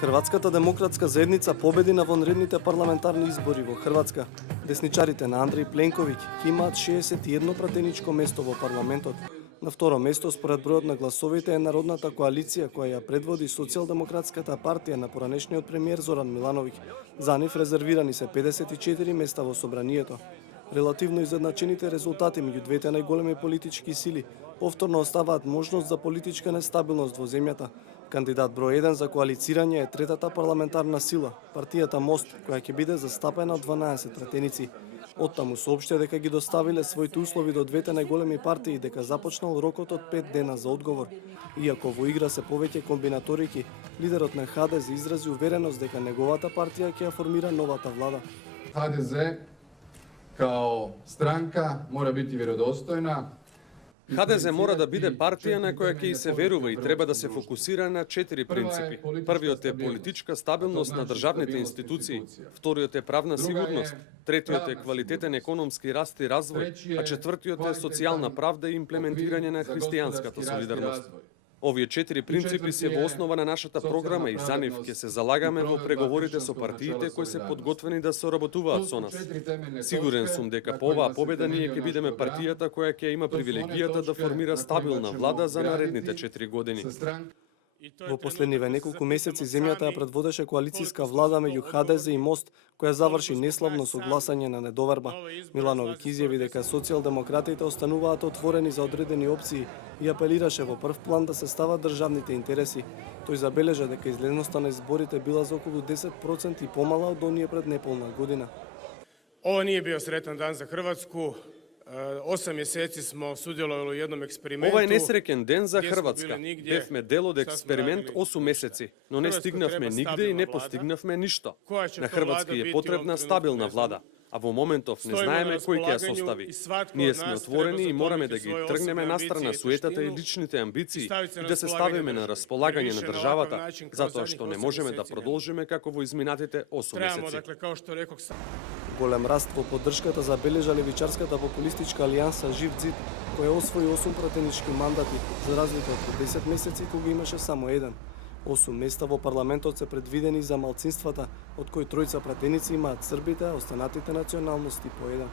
Хрватската демократска заедница победи на вонредните парламентарни избори во Хрватска. Десничарите на Андреј Пленковиќ ќе имаат 61 пратеничко место во парламентот. На второ место според бројот на гласовите е Народната коалиција која ја предводи Социјалдемократската партија на поранешниот премиер Зоран Милановиќ. За нив резервирани се 54 места во собранието. Релативно изедначените резултати меѓу двете најголеми политички сили повторно оставаат можност за политичка нестабилност во земјата. Кандидат број 1 за коалицирање е третата парламентарна сила, партијата Мост, која ќе биде застапена од 12 пратеници. Оттаму соопшти дека ги доставиле своите услови до двете најголеми партии и дека започнал рокот од 5 дена за одговор. Иако во игра се повеќе комбинаторики, лидерот на ХДЗ изрази увереност дека неговата партија ќе ја формира новата влада. HDZ kao stranka mora biti vjerodostojna. ХДЗ мора да биде партија на која ќе и се верува и треба да се фокусира на 4 принципи. Првиот е политичка стабилност на државните институции, вториот е правна сигурност, третиот е квалитетен економски раст и развој, а четвртиот е социјална правда и имплементирање на христијанската солидарност. Овие 4 принципи се во основа на нашата програма и за нив ќе се залагаме во преговорите со партиите кои се подготвени да соработуваат со нас. Сигурен сум дека по оваа победа ние ќе бидеме партијата која ќе има привилегијата да формира стабилна влада за наредните 4 години. Во последниве неколку месеци земјата ја предводеше коалицијска влада меѓу ХДЗ и Мост, која заврши неславно со гласање на недоверба. Милановиќ изјави дека социјалдемократите остануваат отворени за одредени опции и апелираше во прв план да се стават државните интереси. Тој забележа дека излезноста на изборите била за околу 10% и помала од оние пред неполна година. Ovo nije bio sretan dan za Hrvatsku. 8 mjeseci smo sudjelovali u jednom eksperimentu. Ова е несреќен ден за Хрватска. Бевме дел од експеримент 8 месеци, но не стигнавме нигде и не постигнавме ништо. На Хрватска е потребна стабилна влада, а во моментов не знаеме кој ќе ја состави. Ние сме отворени и мораме да ги тргнеме настрана суетата и личните амбиции и да се ставиме на располагање на државата, затоа што не можеме да продолжиме како во изминатите 8 месеци. Голем раст во поддршката забележа левичарската популистичка алијанса Жив ѕид, која освои 8 пратенички мандати, за разлика од 10 месеци кога имаше само еден. 8 места во парламентот се предвидени за малцинствата, од кои тројца пратеници имаат србите, а останатите националности по еден.